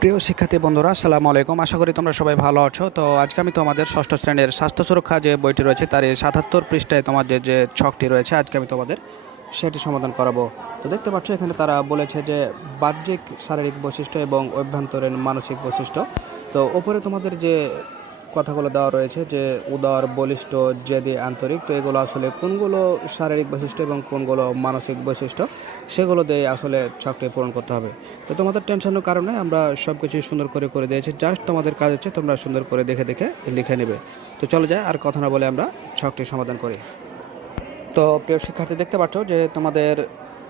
প্রিয় শিক্ষার্থী বন্ধুরা, আসসালামু আলাইকুম। আশা করি তোমরা সবাই ভালো আছো। তো আজকে আমি তোমাদের ষষ্ঠ শ্রেণীর স্বাস্থ্য সুরক্ষা যে বইটি রয়েছে তার এই ৭৭ পৃষ্ঠায় তোমাদের যে ছকটি রয়েছে আজকে আমি তোমাদের সেটি সমাধান করাবো। তো দেখতে পাচ্ছ এখানে তারা বলেছে যে বাহ্যিক শারীরিক বৈশিষ্ট্য এবং অভ্যন্তরীণ মানসিক বৈশিষ্ট্য। তো ওপরে তোমাদের যে কথাগুলো দেওয়া রয়েছে যে উদার, বলিষ্ঠ, জেদি, আন্তরিক, তো এগুলো আসলে কোনগুলো শারীরিক বৈশিষ্ট্য এবং কোনগুলো মানসিক বৈশিষ্ট্য সেগুলো দিয়ে আসলে ছকটি পূরণ করতে হবে। তো তোমাদের টেনশনের কারণে আমরা সব কিছুই সুন্দর করে করে দিয়েছি, জাস্ট তোমাদের কাজ হচ্ছে তোমরা সুন্দর করে দেখে দেখে লিখে নেবে। তো চলো যায় আর কথা না বলে আমরা ছকটি সমাধান করি। তো প্রিয় শিক্ষার্থী, দেখতে পাচ্ছ যে তোমাদের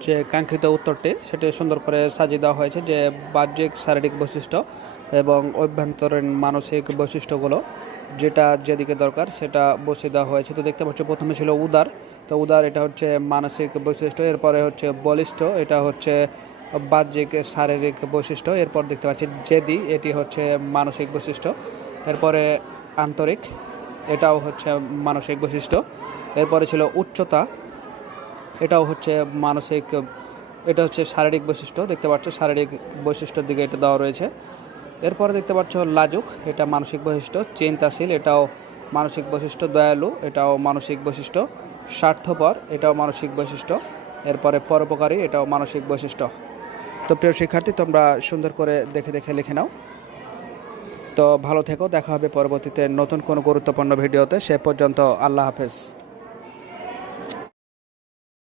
যে কাঙ্ক্ষিত উত্তরটি সেটি সুন্দর করে সাজিয়ে দেওয়া হয়েছে যে বাহ্যিক শারীরিক বৈশিষ্ট্য এবং অভ্যন্তরীণ মানসিক বৈশিষ্ট্যগুলো যেটা যেদিকে দরকার সেটা বসিয়ে দেওয়া হয়েছে। তো দেখতে পাচ্ছ প্রথমে ছিল উদার, তো উদার এটা হচ্ছে মানসিক বৈশিষ্ট্য, এরপরে হচ্ছে বলিষ্ঠ, এটা হচ্ছে বাহ্যিক শারীরিক বৈশিষ্ট্য, এরপর দেখতে পাচ্ছি জেদি, এটি হচ্ছে মানসিক বৈশিষ্ট্য, এরপরে আন্তরিক, এটাও হচ্ছে মানসিক বৈশিষ্ট্য, এরপরে ছিল উচ্চতা, এটাও হচ্ছে মানসিক, এটা হচ্ছে শারীরিক বৈশিষ্ট্য। দেখতে পাচ্ছ শারীরিক বৈশিষ্ট্যের দিকে এটা দেওয়া রয়েছে। এরপরে দেখতে পাচ্ছ লাজুক, এটা মানসিক বৈশিষ্ট্য, চিন্তাশীল, এটাও মানসিক বৈশিষ্ট্য, দয়ালু, এটাও মানসিক বৈশিষ্ট্য, স্বার্থপর, এটাও মানসিক বৈশিষ্ট্য, এরপরে পরোপকারী, এটাও মানসিক বৈশিষ্ট্য। তো প্রিয় শিক্ষার্থী, তোমরা সুন্দর করে দেখে দেখে লিখে নাও। তো ভালো থেকো, দেখা হবে পরবর্তীতে নতুন কোনো গুরুত্বপূর্ণ ভিডিওতে। সে পর্যন্ত আল্লাহ হাফেজ।